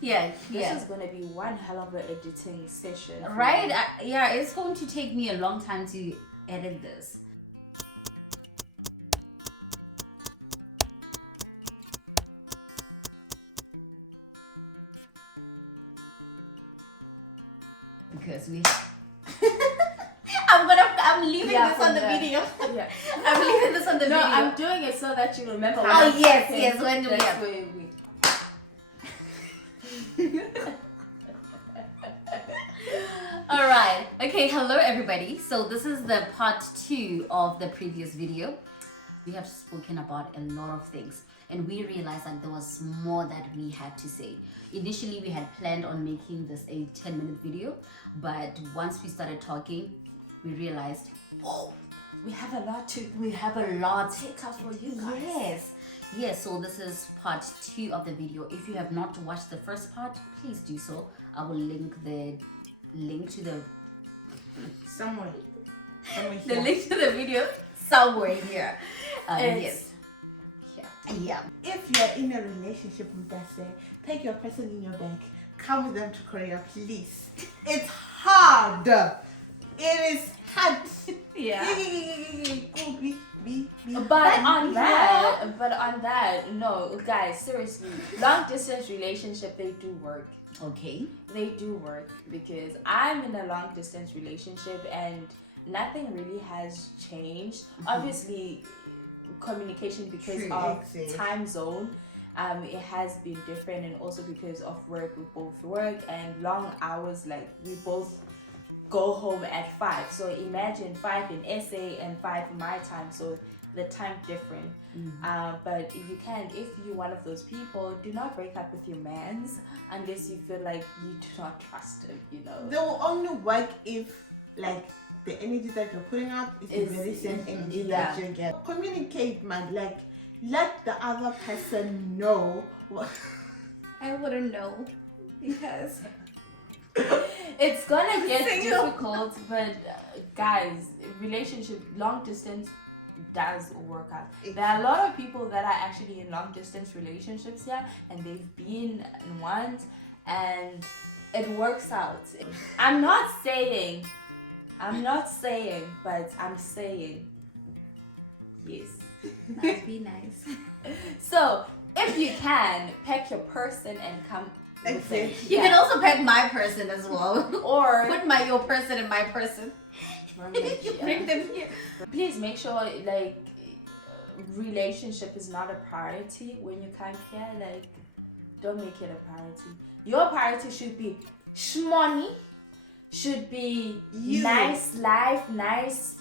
Yeah, This is gonna be one hell of an editing session. Right? Yeah, it's going to take me a long time to edit this. Because I'm leaving this on the video. Yeah. I'm leaving this on the video. No, I'm doing it so that you remember. Oh yes, when do we That's have? where we. All right. Okay. Hello, everybody. So this is the part 2 of the previous video. We have spoken about a lot of things, and we realized that there was more that we had to say. Initially, we had planned on making this a 10-minute video, but once we started talking, we realized, oh, We have a lot to we have a lot. take out for you guys. Yes. So this is part 2 of the video. If you have not watched the first part, please do so. I will link to the Somewhere the here. link to the video somewhere here. Yes. Yeah. If you're in a relationship with us, take your person in your bag. Come with them to Korea, please. It's hard. It is hard. Yeah. Go, be. But on that, no, guys, seriously, long distance relationship, they do work. Okay. They do work because I'm in a long distance relationship and nothing really has changed. Obviously, communication because True, of exactly. time zone, it has been different, and also because of work. We both work and long hours. Like we both go home at 5. So imagine 5 in SA and 5 in my time. So the time different. But if you're one of those people, do not break up with your mans unless you feel like you do not trust him, you know. They will only work if, like, the energy that you're putting out is the very same energy that you get. Communicate, man. Like, let the other person know. I wouldn't know because It's gonna get difficult, but guys, relationship, long distance does work out. There are a lot of people that are actually in long distance relationships here, and they've been in ones, and it works out. I'm not saying, but I'm saying, yes. that'd be nice. So if you can, pack your person and come. with them. Exactly. You can also pack my person as well. Or Put your person in my person. You bring them here. please make sure like relationship is not a priority when you come here. Like, don't make it a priority. Your priority should be shmoney, should be You. nice life, nice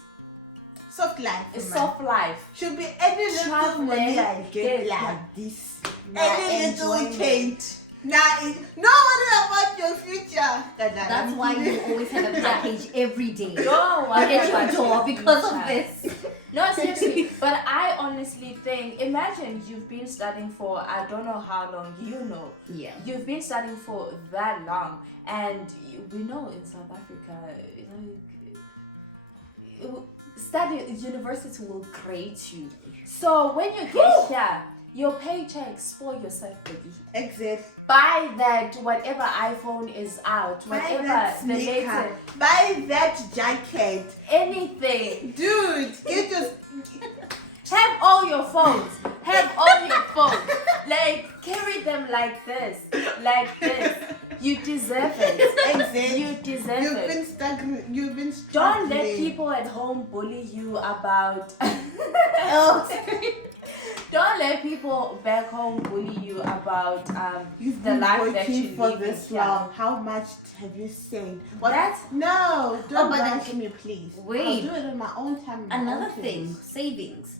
Soft life. man. soft life. Should be any little Traveling, money I get yeah. like this. Nah, Any little enjoyment. change. Don't worry about your future. That's why you always have a package every day. Don't At worry your about door your because of future. this. No, seriously. But I honestly think, imagine you've been studying for I don't know how long, you know. Yeah. You've been studying for that long, and we know in South Africa, study university will grade you. So when you get here, your paycheck, spoil yourself, baby. Exit. Buy that whatever iPhone is out, Buy whatever that the sneaker. latest, Buy that jacket. anything. Dude, get your... Have all your phones. Have all your phones. Like, carry them like this. Like this. You deserve it. Exit. You deserve You've it. been stuck. You've been Don't let struggling. people at home bully you about. Oh, Don't let people back home bully you about You've the been life working that you for live this here. long. How much have you saved? What? That's- No, don't but then- rush me, please. Wait. I'll do it on my own time. my another own thing, pace. savings.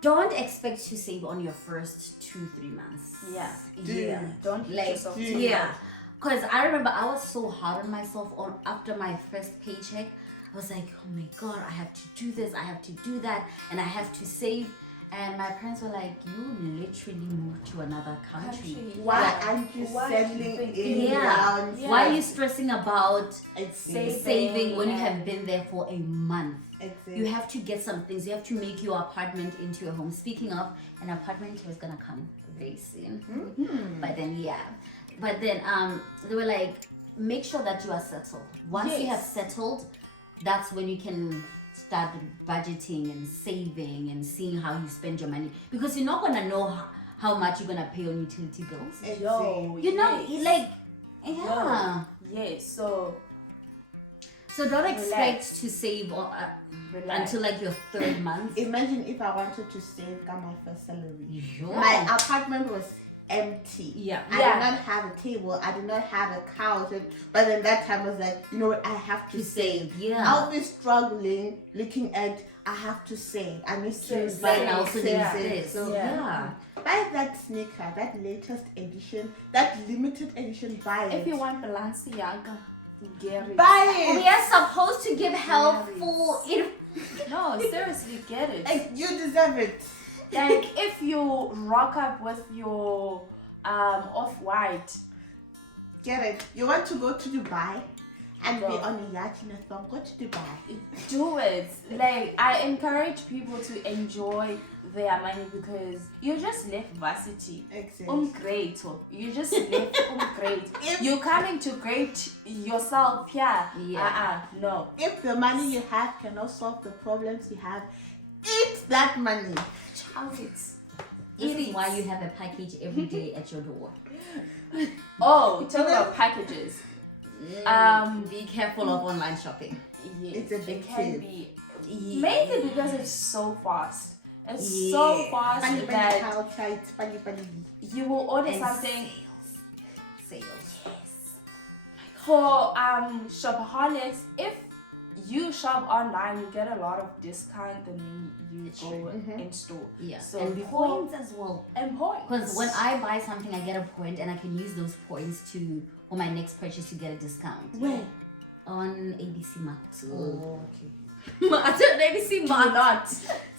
Don't expect to save on your first 2-3 months. Yeah. Yeah. Don't hit Like, yourself too yeah. much. Because I remember I was so hard on myself after my first paycheck. I was like, oh my God, I have to do this, I have to do that, and I have to save. And my parents were like, you literally moved to another country. Why aren't you settling in Yeah. down? Why are you stressing about Exactly. saving when you have been there for a month? Exactly. You have to get some things. You have to make your apartment into a home. Speaking of, an apartment was gonna come very soon. But then they were like, make sure that you are settled. Once you have settled, that's when you can start budgeting and saving and seeing how you spend your money, because you're not gonna know how much you're gonna pay on utility bills. You know, like, yeah. Yes. So don't expect to save until like your third month. Imagine if I wanted to save my first salary. Sure. My apartment was empty. Yeah. I did not have a table. I did not have a couch. But then that time I was like, you know what? I have to save. Yeah. I'll be struggling looking at, I have to save. I need to But I also need save. this. So Yeah. buy that sneaker, that latest edition, that limited edition, buy it. If you want Balenciaga, get it. Buy it. We are supposed to give helpful No, seriously, get it. Like, you deserve it. Like, if you rock up with your off-white, Get it. You want to go to Dubai and be on a yacht in a thong, go to Dubai. do it. Like, I encourage people to enjoy their money, because you just left varsity. Exactly. Great. You just left great. You're coming to great yourself here. Yeah. No. If the money you have cannot solve the problems you have, eat that money. This is why you have a package every day at your door. Oh, talk about packages. Be careful of online shopping. Yes, It's a big it can tip. be. Mainly because it's so fast. It's so fast that you will order something Sales. for shopaholics. If you shop online, you get a lot of discount than when you go in store. Yeah. So and points as well. And points. Because when I buy something, I get a point, and I can use those points for my next purchase to get a discount. Where? On ABC Mart. Oh, okay. ABC Mart. Do not.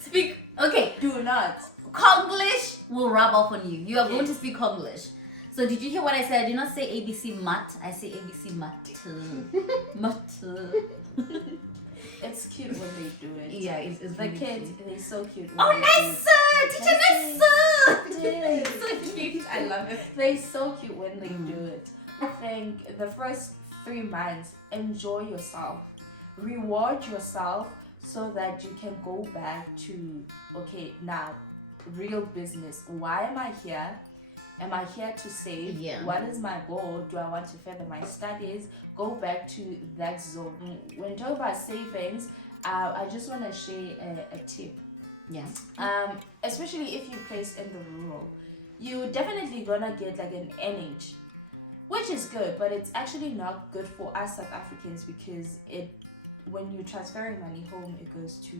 Speak. Okay. Do not. Konglish will rub off on you. You are going to speak Konglish. So did you hear what I said? I did not say ABC Mart. I say ABC Mart. It's cute when they do it. Yeah, it's the really kids. cute. They're so cute. Oh, nice sir! Teacher, nice sir! So cute. I love it. They're so cute when they do it. I think the first 3 months, enjoy yourself, reward yourself, so that you can go back to, okay, now real business. Why am I here? Am I here to save? Yeah. What is my goal? Do I want to further my studies? Go back to that zone. When talking about savings, I just want to share a tip. Yeah. Especially if you're placed in the rural, you definitely gonna get like an NH, which is good, but it's actually not good for us South Africans, because when you're transferring money home, it goes to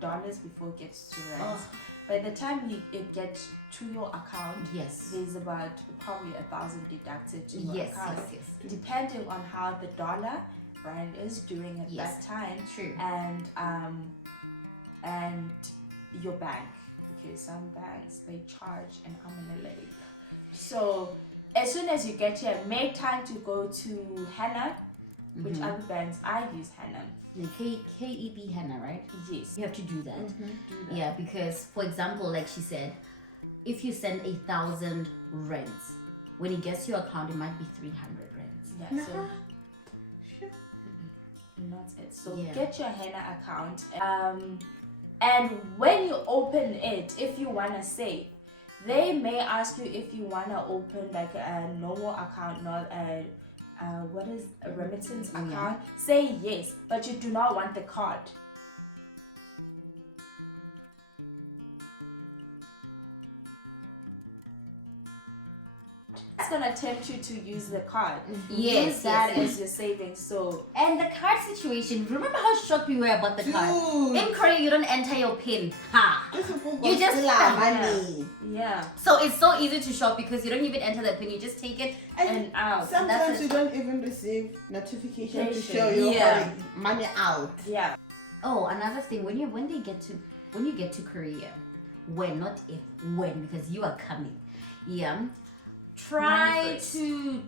dollars before it gets to rands. By the time it gets to your account, there's about probably 1,000 deducted to your account. Yes. Depending on how the dollar rand is doing at that time. True. And your bank, because some banks they charge an arm and a leg. So as soon as you get here, make time to go to Hannah. Which other banks? I use Hannah. The KEB Hannah, right? Yes. You have to do that. Do that. Yeah, because for example, like she said, if you send 1,000 rands, when it gets to your account, it might be 300 rands. Yeah. So not it. So get your Hannah account. And when you open it, if you wanna save, they may ask you if you wanna open like a normal account, not a what is a remittance account. Say yes, but you do not want the card. It's gonna tempt you to use the card. Use that as your savings. So and the card situation, remember how shocked we were about the card? In Korea, you don't enter your PIN. You just have money. Yeah. So it's so easy to shop because you don't even enter the PIN. You just take it and out. Sometimes you don't even receive notification to show you money out. Yeah. Oh, another thing, when you get to Korea, when, not if, when, because you are coming. Yeah. Try to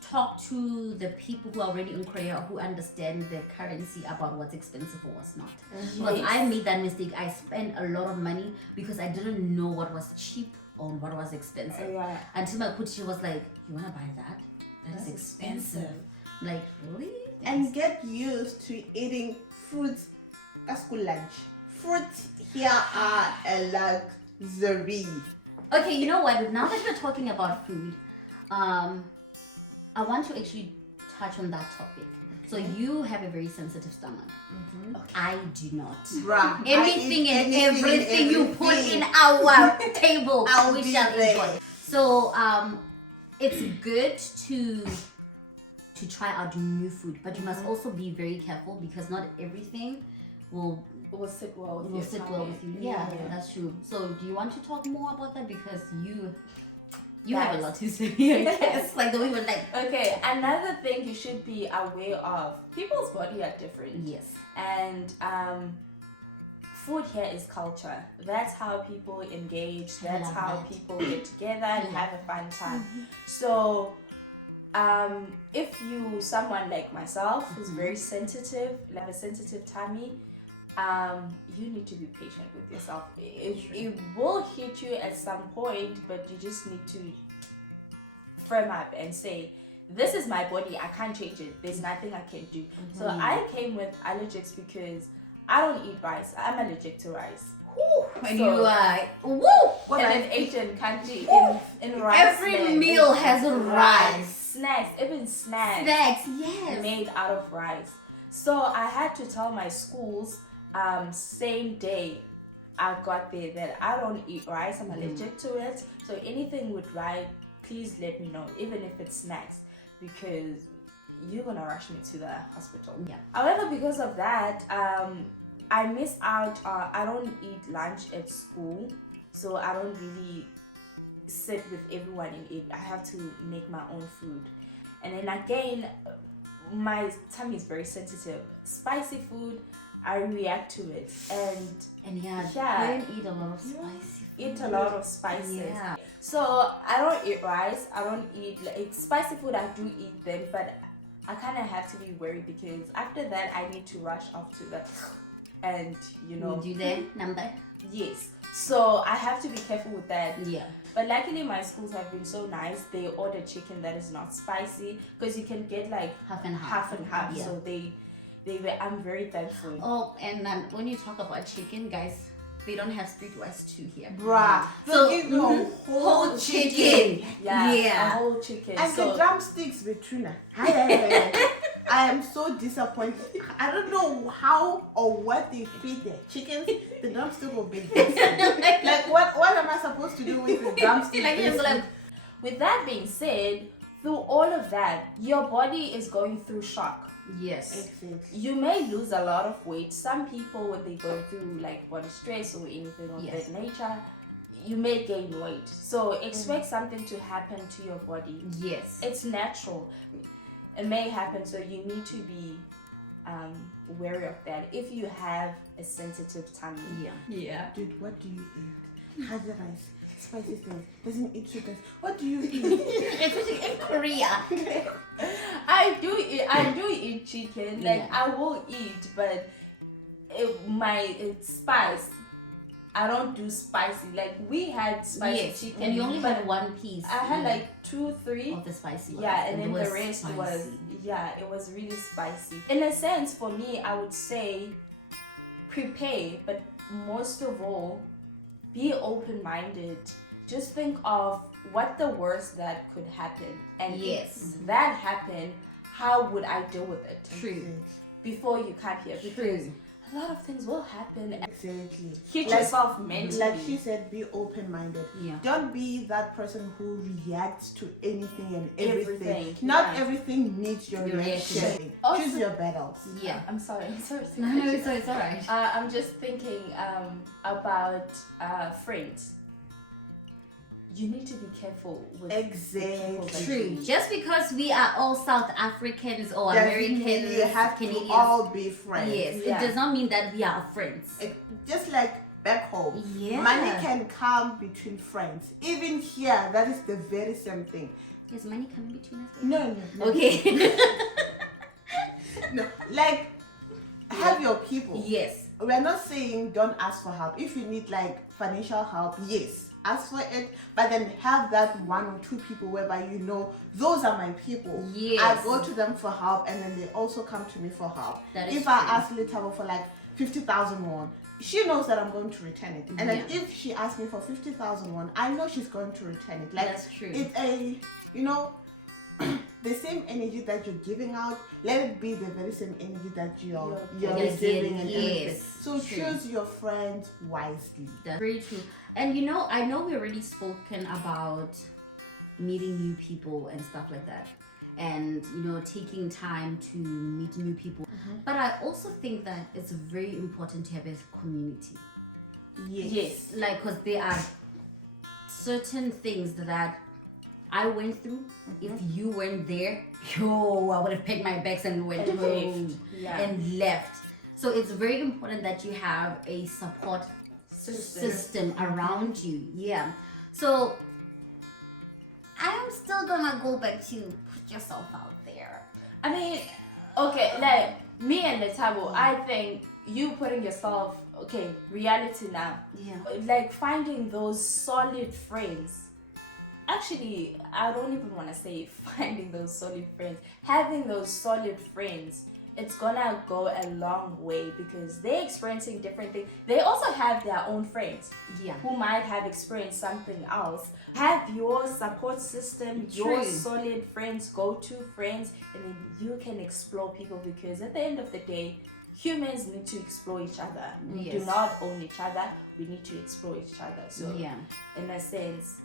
talk to the people who are already in Korea, who understand the currency about what's expensive or what's not. Because I made that mistake. I spent a lot of money because I didn't know what was cheap or what was expensive. Until my kuchi was like, you want to buy that? That's expensive. Like, really? And get used to eating fruits at school lunch. Fruits here are a luxury. Okay, you know what? Now that we're talking about food, I want to actually touch on that topic. So you have a very sensitive stomach. I do not. Bruh, Anything and everything you put in our table, we shall enjoy. So it's good to try out new food, but you must also be very careful because not everything will sit well with you. Yeah, that's true. So do you want to talk more about that, because you have a lot to say, I guess. Like the way we're like. Okay, another thing you should be aware of, people's body are different. Yes. And food here is culture. That's how people engage. That's how people get together and have a fun time. So if you, someone like myself who's very sensitive, like a sensitive tummy, you need to be patient with yourself. It will hit you at some point, but you just need to firm up and say, this is my body, I can't change it, there's nothing I can do. So I came with allergics because I don't eat rice. I'm allergic to rice. And So- you are in an Asian country, in rice, every meal has a rice. Snacks, even snacks Yes. made out of rice. So I had to tell my schools same day I got there that I don't eat rice, I'm allergic to it. So anything with rice, please let me know, even if it's snacks, because you're gonna rush me to the hospital. Yeah. However, because of that, I miss out. I don't eat lunch at school, so I don't really sit with everyone and eat. I have to make my own food, and then again, my tummy is very sensitive. Spicy food, I react to it, and don't eat a lot of spicy food. eat a lot of spices. Yeah. So I don't eat rice. I don't eat like spicy food. I do eat them, but I kind of have to be worried because after that I need to rush off to the, and you know. Do the number? Yes. So I have to be careful with that. Yeah. But luckily my schools have been so nice. They order chicken that is not spicy because you can get like Half and half. Yeah. So they were. I'm very thankful. Oh, and when you talk about chicken, guys, they don't have streetwise too here. Bruh. So, They'll give you a whole chicken. A whole chicken. And the drumsticks with tuna. I am so disappointed. I don't know how or what they feed their chickens. The drumstick will be this. Like what am I supposed to do with the drumstick? With that being said, through all of that, your body is going through shock. Yes. Exactly. You may lose a lot of weight. Some people, when they go through like body stress or anything of that nature, you may gain weight. So expect something to happen to your body. Yes. It's natural. It may happen, so you need to be wary of that if you have a sensitive tummy. Yeah. Dude, what do you eat? Has the rice, spicy things, doesn't eat sugars. What do you eat? Especially in Korea. I do eat chicken. Like I will eat, but it's spice. I don't do spicy. Like we had spicy chicken, and you only had one piece. I had like 2, 3 of the spicy one. Yeah, and then the rest spicy. was it was really spicy. In a sense, for me, I would say prepare, but most of all, be open-minded. Just think of what the worst that could happen, and if that happened, how would I deal with it? True. Before you come here, because a lot of things will happen. Exactly. Hit yourself mentally. Like she said, be open-minded. Yeah. Don't be that person who reacts to anything and everything. Yeah. Not everything needs your reaction. Also- Choose your battles. Yeah. I'm sorry. No, it's alright. I'm just thinking about friends. You need to be careful with Exactly. people that True. you- Just because we are all South Africans or Definitely Americans, you have Canadians, to all be friends. yes, Yeah. it does not mean that we are friends. Just like back home. Yeah. Money can come between friends. Even here, that is the very same thing. Is money coming between us? No. Okay. No, like, have your people. Yes. We're not saying don't ask for help. If you need like financial help, yes, ask for it. But then have that 1 or 2 people whereby you know those are my people. Yes. I go to them for help, and then they also come to me for help. That is if I true. ask Litabo for like 50,000 won, she knows that I'm going to return it. And then Yeah. if she asks me for 50,000 won, I know she's going to return it. Like, That's true. It's a, you know, the same energy that you're giving out, let it be the very same energy that you're receiving and everything. Yes, So true. choose your friends wisely. That's very true. And you know, I know we already spoken about meeting new people and stuff like that. And you know, taking time to meet new people. But I also think that it's very important to have a community. Yes. Like, because there are certain things that I went through. If you weren't there, I would have packed my bags and went And home Yeah. and left. So it's very important that you have a support system around you. Yeah. So I'm still gonna go back to put yourself out there. I mean, okay, like me and Letabo, I think you putting yourself, okay, reality now. Yeah. Like finding those solid friends. Actually, I don't even want to say finding those solid friends. Having those solid friends, it's gonna go a long way because they're experiencing different things. They also have their own friends Yeah. who might have experienced something else. Have your support system, your True. solid friends, go-to friends, and then you can explore people because at the end of the day, humans need to explore each other. We do Yes. not own each other. We need to explore each other. So Yeah. in a sense,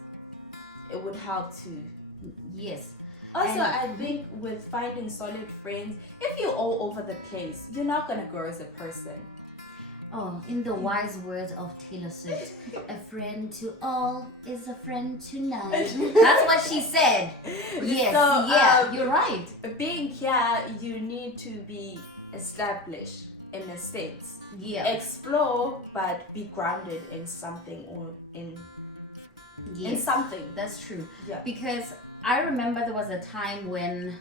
it would help to. Yes. Also, And- I think with finding solid friends, if you're all over the place, you're not gonna grow as a person. Oh, in the wise words of Taylor Swift, a friend to all is a friend to none. That's what she said. Yes, So, yeah, you're right. Being here, you need to be established in a sense. Yeah, Explore, but be grounded in something or in yes, something. that's true. Yeah. Because I remember there was a time when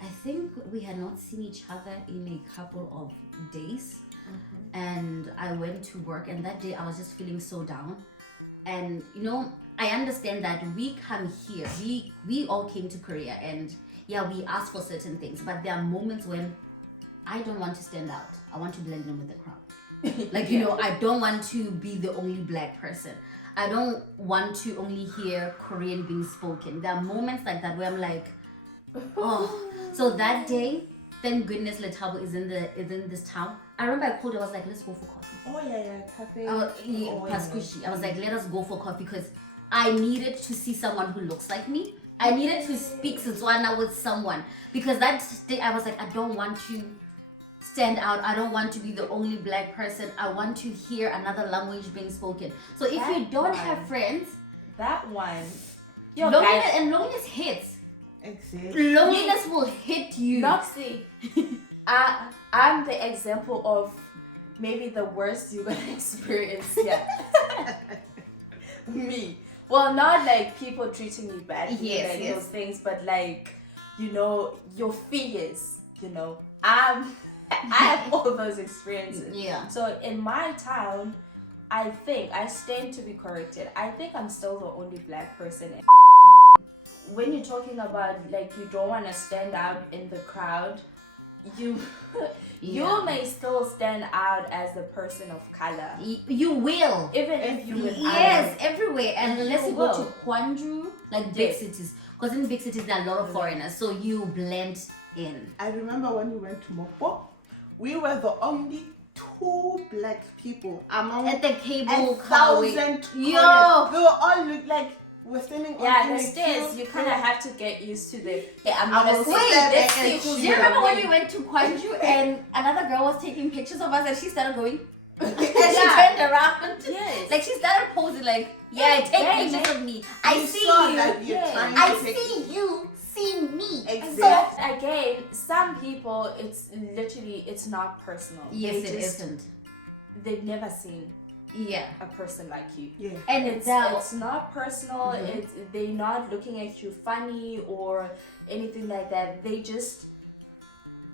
I think we had not seen each other in a couple of days. And I went to work, and that day I was just feeling so down. And you know, I understand that we come here, we all came to Korea, and yeah, we ask for certain things, but there are moments when I don't want to stand out. I want to blend in with the crowd. Like, you know, I don't want to be the only black person. I don't want to only hear Korean being spoken. There are moments like that where I'm like, oh. So that day, thank goodness Letabo is in this town. I remember I called her, I was like, let's go for coffee. Oh yeah, cafe. Paskushi. I was like, let us go for coffee because I needed to see someone who looks like me. I needed to speak Setswana with someone because that day I was like, I don't want to stand out. I don't want to be the only black person. I want to hear another language being spoken. So if That you don't one. have friends, That one. Yo, loneliness, guys, and loneliness hits. Exactly. Loneliness will hit you. Noxie, I'm the example of maybe the worst you're gonna experience here. Me. Well, not like people treating me badly, Yes, like yes. those things, but like, you know, your fears, you know. I have all those experiences. Yeah. So in my town, I think, I stand to be corrected, I think I'm still the only black person. When you're talking about like you don't want to stand out in the crowd, you Yeah. you may still stand out as the person of color, You will. even if you would Yes, everywhere. And unless you go to will. Gwangju, like big Yes. cities. Because in big cities there are a lot of foreigners. So you blend in. I remember when we went to Mopo, we were the only 2 black people among At the cable a car. 1,000 Yo! colored. They were all look like we're standing on Yeah, in the a stairs, queue. you kind of have to get used to the. Yeah, I'm I gonna was sit wait, there. Let's and see she- who's Do you remember gonna when win. we went to Gwangju and another girl was taking pictures of us and she started going? And she Yeah. turned around. Yes. Like she started posing like, yeah, take Yeah, pictures man. of me. I We see saw you. that you're Yeah. trying I to take- see you. See me. Exactly. So again, some people, it's literally, it's not personal. Yes, They it just- isn't. They've never seen Yeah. a person like you. Yeah. And It's not personal. It's they're not looking at you funny or anything like that. They just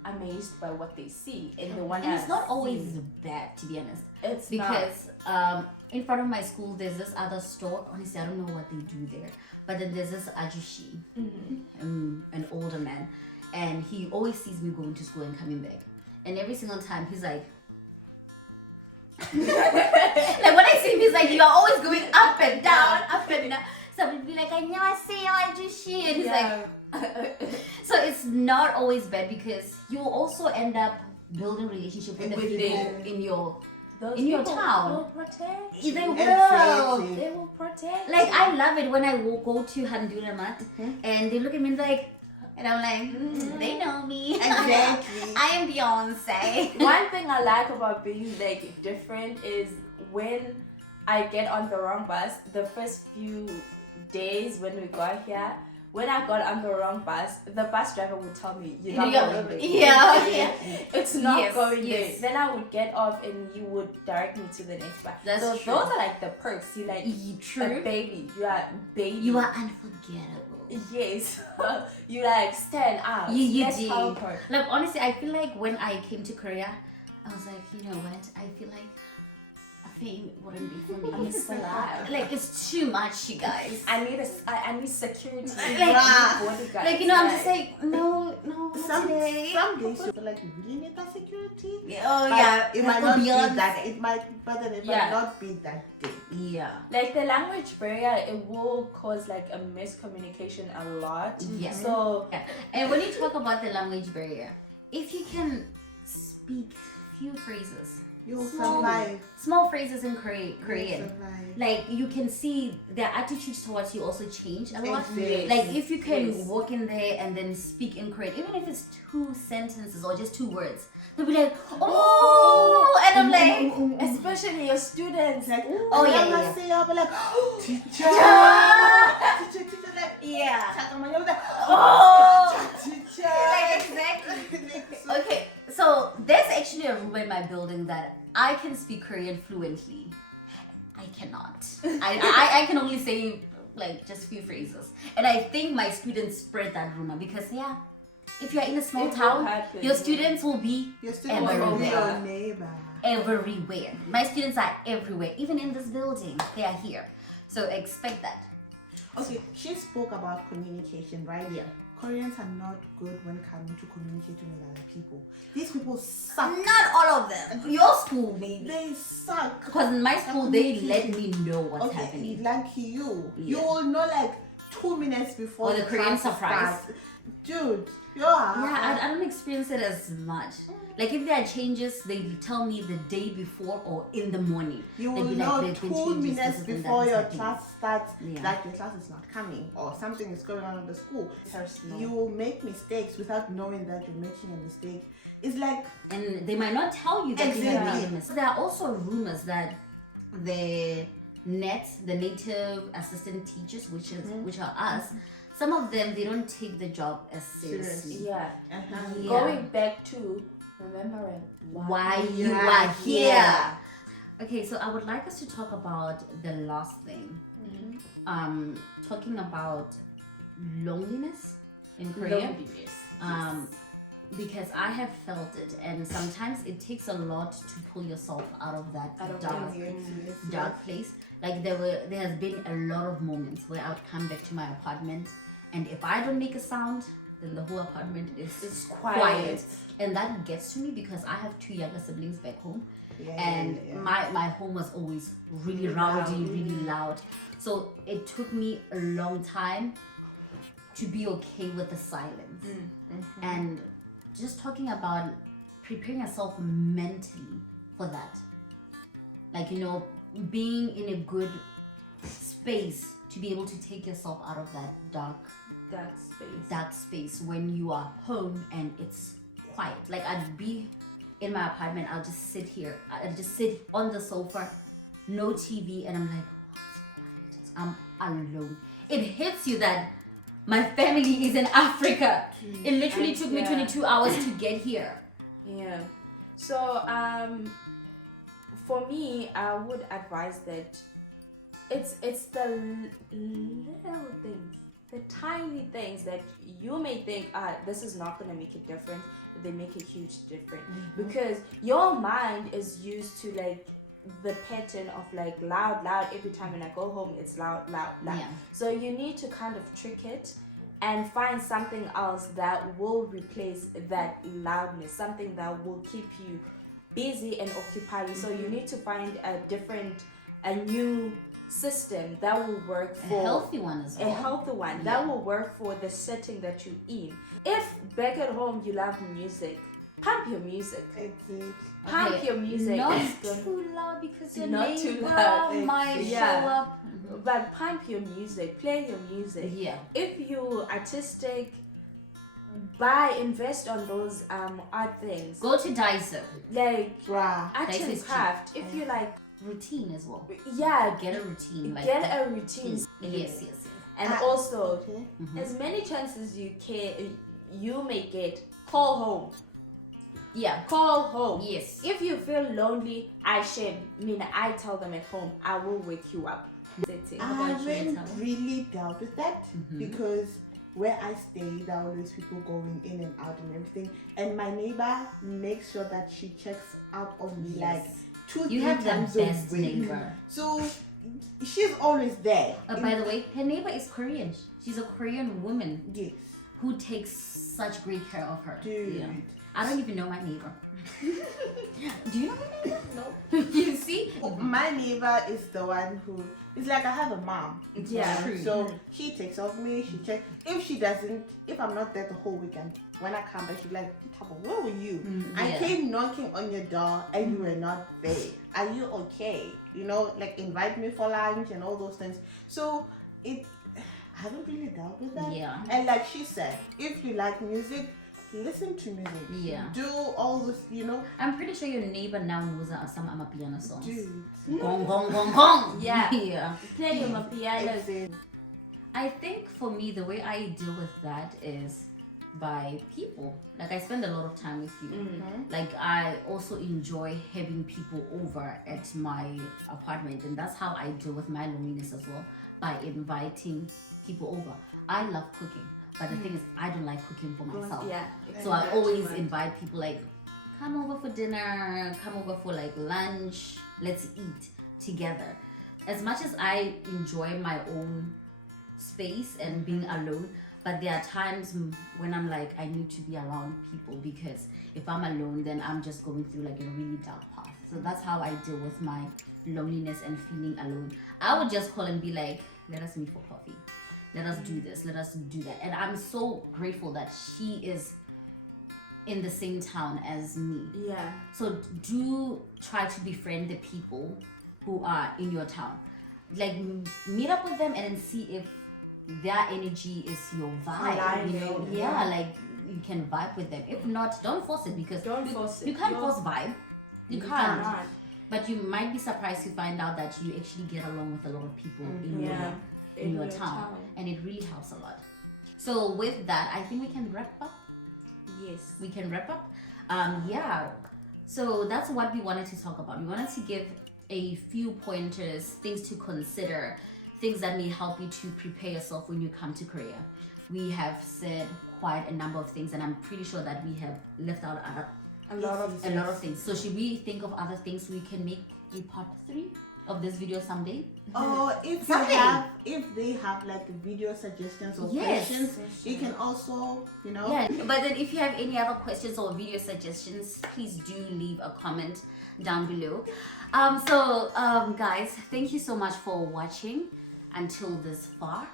amazed by what they see and they want to. And it's not always bad, to be honest. It's Because in front of my school, there's this other store. Honestly, I don't know what they do there. But then there's this ajushi, an older man. And he always sees me going to school and coming back. And every single time, he's like... like when I see him, he's like, you are always going up and down, up and down. So we'd be like, I never see ajushi. And he's like... So it's not always bad because you'll also end up building relationship with the people in your town. Will protect They you. will. Exactly. They will protect Like you. I love it when I will go to Handuramat and they look at me and like, and I'm like, they know me. Exactly. I am Beyonce. One thing I like about being like different is when I get on the wrong bus, the first few days when we got here, when I got on the wrong bus, the bus driver would tell me, you're not going there. Yeah. It's not Yes, going yes. there. Then I would get off and you would direct me to the next bus. That's so true. those are like the perks. You like True. a baby. You are baby. You are unforgettable. Yes. You like stand out. You Let's did. help her. Like honestly, I feel like when I came to Korea, I was like, you know what? I feel like fame wouldn't be for me. I'm still alive. Like it's too much, you guys. I need security. Like, bodyguards. Like you know, I'm just like no, Some today. days you feel like you really need that security. Oh But yeah, it like might not be Beyonce. that. It might, but then it Yeah. might not be that day. Yeah. Like the language barrier, it will cause like a miscommunication a lot. Yeah. So Yeah. And when you talk about the language barrier, if you can speak few phrases, You'll Small- survive. small phrases in Korean, You'll survive. like you can see their attitudes towards you also change a lot. Exactly. Like if you can Yes. walk in there and then speak in Korean, even if it's 2 sentences or just 2 words, they'll be like, oh, and I'm like, especially your students, Like, Oh, yeah, I'm yeah, not yeah. saying, I'll be like, teacher, teacher, like, yeah. Chakamanya, I'll be like, Oh, teacher. like exactly. So- Okay, so there's actually a room in my building that I can speak Korean fluently. I cannot. I can only say like just few phrases. And I think my students spread that rumor because yeah, if you're in a small It will town, happen. your students will be Your student will be Everywhere. your neighbor. everywhere. My students are everywhere. Even in this building, they are here. So expect that. Okay, she spoke about communication, right? Yeah. Koreans are not good when coming to communicating with other people. These people suck. Not all of them. Your school, maybe. They suck. Because in my school, they let me know what's Okay, happening. like you. Yeah. You will know like 2 minutes before Or the Korean class surprise. starts. Dude, Yeah, I don't experience it as much. Like if there are changes, they tell me the day before or in the morning. you They'll will be like, know "There's been 2 changes, minutes this and that before is your happening." class starts Yeah. that your class is not coming or something is going on in the school. Personal. You will make mistakes without knowing that you're making a mistake. It's like And they might not tell you that they have Exactly. made a mistake. There are also rumors that the native assistant teachers, which are us, some of them they don't take the job as seriously. Yeah. Yeah. Going back to remembering Why you you are are here. here. Okay, so I would like us to talk about the last thing. Talking about loneliness in Korea. loneliness. Because I have felt it, and sometimes it takes a lot to pull yourself out of that Out of dark, that. dark place. Like there has been a lot of moments where I would come back to my apartment, and if I don't make a sound, then the whole apartment is It's quiet. and that gets to me because I have 2 younger siblings back home, Yeah, and yeah. my home was always really Really rowdy, loud. really loud. So it took me a long time to be okay with the silence. And just talking about preparing yourself mentally for that. Like, you know, being in a good space to be able to take yourself out of that dark space when you are home and it's quiet. Like I'd be in my apartment, I'll just sit here. I'll just sit on the sofa, no TV, and I'm like, I'm alone. It hits you that my family is in Africa. It literally took me Yeah. 22 hours to get here. Yeah. So For me, I would advise that it's the little things, the tiny things that you may think, this is not gonna make a difference, but they make a huge difference. Because your mind is used to like the pattern of like loud every time when I go home it's loud. Yeah. So you need to kind of trick it and find something else that will replace that loudness, something that will keep you busy and occupy you. So you need to find a new system that will work for a healthy one as well. A healthy one that will work for the setting that you're in. If back at home you love music, pump your music. Pump your music. Not It's good. too loud because your Not too neighbor loud. might Yeah. show up. But pump your music, play your music. Yeah. If you artistic, invest on those art things. Go to Daiso. Like Bruh. art Daiso and is cheap. craft. If you like, Routine as well. yeah, Get a routine. Like get that. a routine. Yes. And also, Okay. as many chances you may get, call home. Yeah. Call home. Yes. If you feel lonely, I tell them at home, I will wake you up. That's it. I about you, haven't Dietary? really dealt with that because where I stay, there are always people going in and out and everything. And my neighbor makes sure that she checks out on me like Yes. 2-3 You have the times best a week. neighbor. So she's always there. By the way, her neighbor is Korean. She's a Korean woman Yes, who takes such great care of her. dude. Yeah. I don't even know my neighbor. Do you know my neighbor? No. You see? My neighbor is the one who it's like I have a mom. Yeah. True. So she takes care of me. She checks. If I'm not there the whole weekend, when I come back, she's like, "Tabo, where were you? I yeah. came knocking on your door and you were not there. Are you okay? You know, like invite me for lunch and all those things." So I haven't really dealt with that. Yeah. And like she said, if you like music, listen to music. Yeah. Do all this, you know. I'm pretty sure your neighbor now knows some Amapiano songs. Dude. Gong, gong, gong, gong. Yeah. Yeah. Play your piano. I think for me, the way I deal with that is by people. Like I spend a lot of time with you. Like I also enjoy having people over at my apartment, and that's how I deal with my loneliness as well, by inviting people over. I love cooking, but the thing is, I don't like cooking for myself. Yeah. So I always invite people like, come over for dinner, come over for like lunch, let's eat together. As much as I enjoy my own space and being alone, but there are times when I'm like, I need to be around people, because if I'm alone, then I'm just going through like a really dark path. So that's how I deal with my loneliness and feeling alone. I would just call and be like, let us meet for coffee. Let us do this, let us do that. And I'm so grateful that she is in the same town as me. Yeah. So do try to befriend the people who are in your town. Like meet up with them and then see if their energy is your vibe. You know, Aligning, yeah, like you can vibe with them. If not, don't force it, because Don't force it. you can't Don't- force vibe. You can't. cannot. But you might be surprised to find out that you actually get along with a lot of people in your town, and it really helps a lot. So with that, I think we can wrap up. Yes. We can wrap up. Yeah. So that's what we wanted to talk about. We wanted to give a few pointers, things to consider, things that may help you to prepare yourself when you come to Korea. We have said quite a number of things, and I'm pretty sure that we have left out A lot of things. So should we think of other things we can make a part 3 of this video someday? Or if they have like video suggestions or Yes. questions, you can also, you know. Yeah, but then if you have any other questions or video suggestions, please do leave a comment down below. Guys, thank you so much for watching until this far.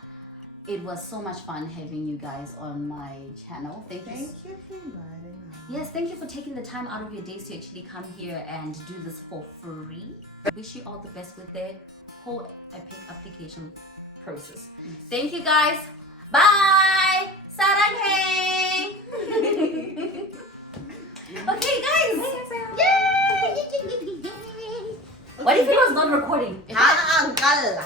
It was so much fun having you guys on my channel. Thank you. Thank you for inviting us. Yes, thank you for taking the time out of your days to actually come here and do this for free. I wish you all the best with the whole epic application process. Thank you guys. Bye. Saranghae. Okay, guys. Yay! What if it was not recording? Uncle.